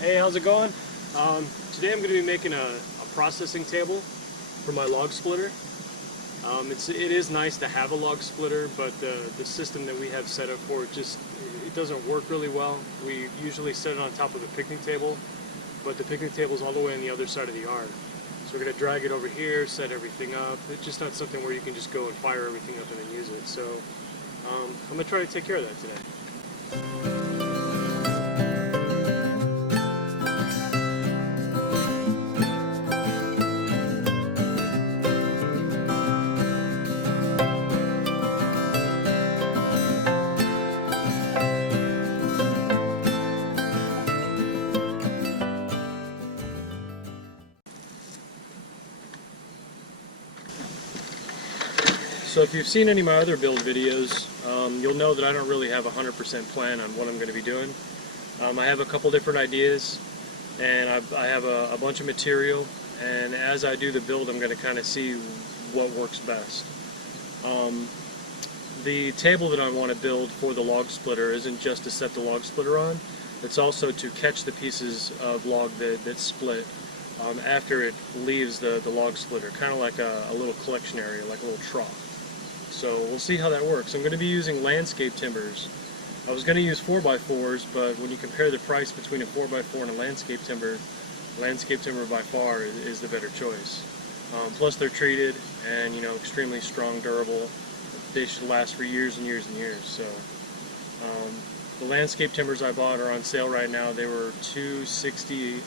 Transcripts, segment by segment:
Hey, how's it going? Today I'm going to be making a processing table for my log splitter. It is nice to have a log splitter, but the system that we have set up for it it doesn't work really well. We usually set it on top of a picnic table, but the picnic table is all the way on the other side of the yard. So we're going to drag it over here, set everything up. It's just not something where you can just go and fire everything up and then use it. So I'm going to try to take care of that today. So if you've seen any of my other build videos, you'll know that I don't really have a 100% plan on what I'm going to be doing. I have a couple different ideas, and I have a bunch of material, and as I do the build I'm going to kind of see what works best. The table that I want to build for the log splitter isn't just to set the log splitter on, it's also to catch the pieces of log that split after it leaves the log splitter, kind of like a little collection area, like a little trough. So we'll see how that works. I'm going to be using landscape timbers. I was going to use 4x4s, but when you compare the price between a 4x4 and a landscape timber by far is the better choice. Plus they're treated and extremely strong, durable. They should last for years and years and years. So the landscape timbers I bought are on sale right now. They were $260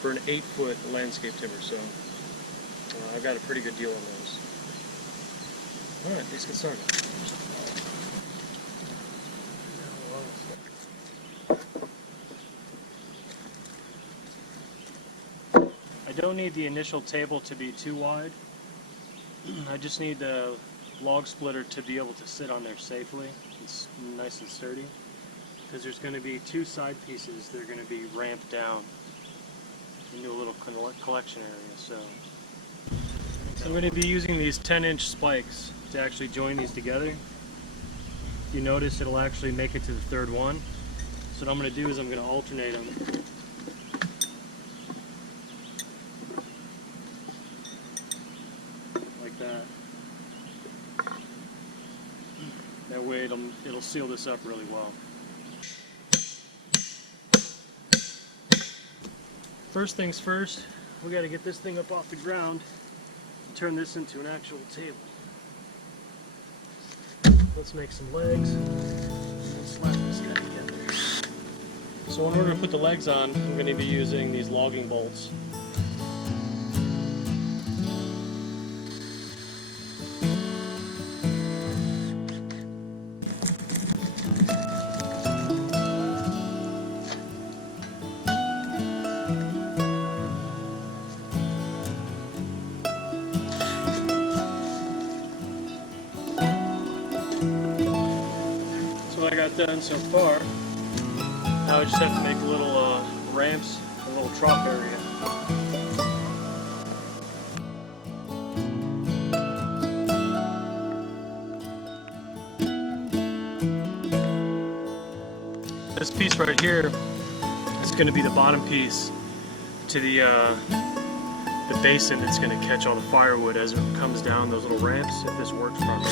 for an 8-foot landscape timber. So I got a pretty good deal on those. Alright, let's get started. I don't need the initial table to be too wide. I just need the log splitter to be able to sit on there safely. It's nice and sturdy. Because there's going to be two side pieces that are going to be ramped down into a little collection area. So I'm going to be using these 10-inch spikes to actually join these together. If you notice, it'll actually make it to the third one. So what I'm going to do is I'm going to alternate them. Like that. That way it'll seal this up really well. First things first, we got to get this thing up off the ground and turn this into an actual table. Let's make some legs and slap this guy together. So in order to put the legs on, I'm going to be using these logging bolts. What I got done so far. Now I just have to make little ramps, a little trough area. This piece right here is going to be the bottom piece to the basin that's going to catch all the firewood as it comes down those little ramps, if this works properly.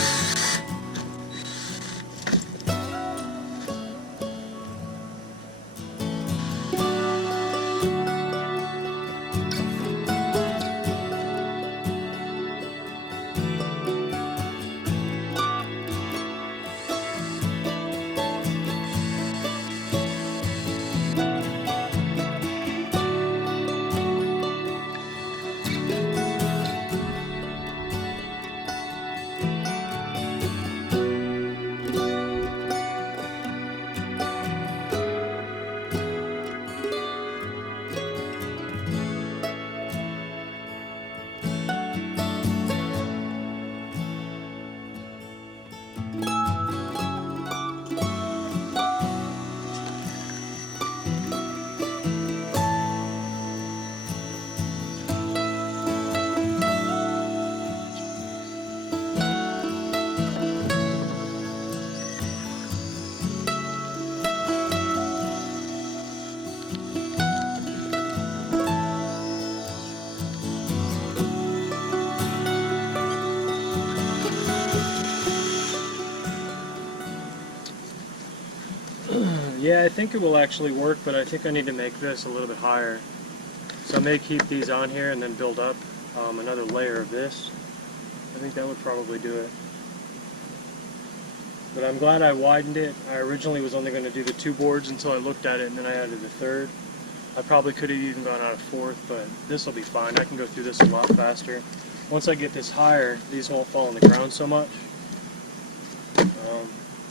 Yeah, I think it will actually work, but I think I need to make this a little bit higher. So I may keep these on here and then build up another layer of this. I think that would probably do it. But I'm glad I widened it. I originally was only going to do the 2 boards until I looked at it, and then I added a 3rd. I probably could have even gone out a 4th, but this will be fine. I can go through this a lot faster. Once I get this higher, these won't fall on the ground so much.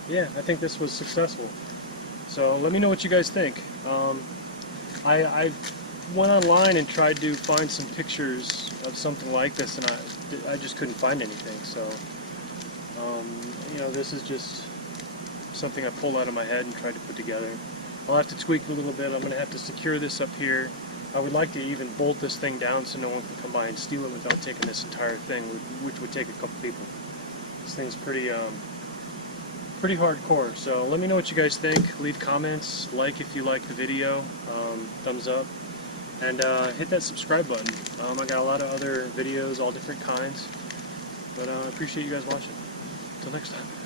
Yeah, I think this was successful. So let me know what you guys think. I went online and tried to find some pictures of something like this, and I just couldn't find anything. So, you know, this is just something I pulled out of my head and tried to put together. I'll have to tweak it a little bit. I'm going to have to secure this up here. I would like to even bolt this thing down so no one can come by and steal it without taking this entire thing, which would take a couple people. This thing's pretty hardcore. So let me know what you guys think. Leave comments, like if you like the video, thumbs up, and hit that subscribe button. I got a lot of other videos, all different kinds, but I appreciate you guys watching. Until next time.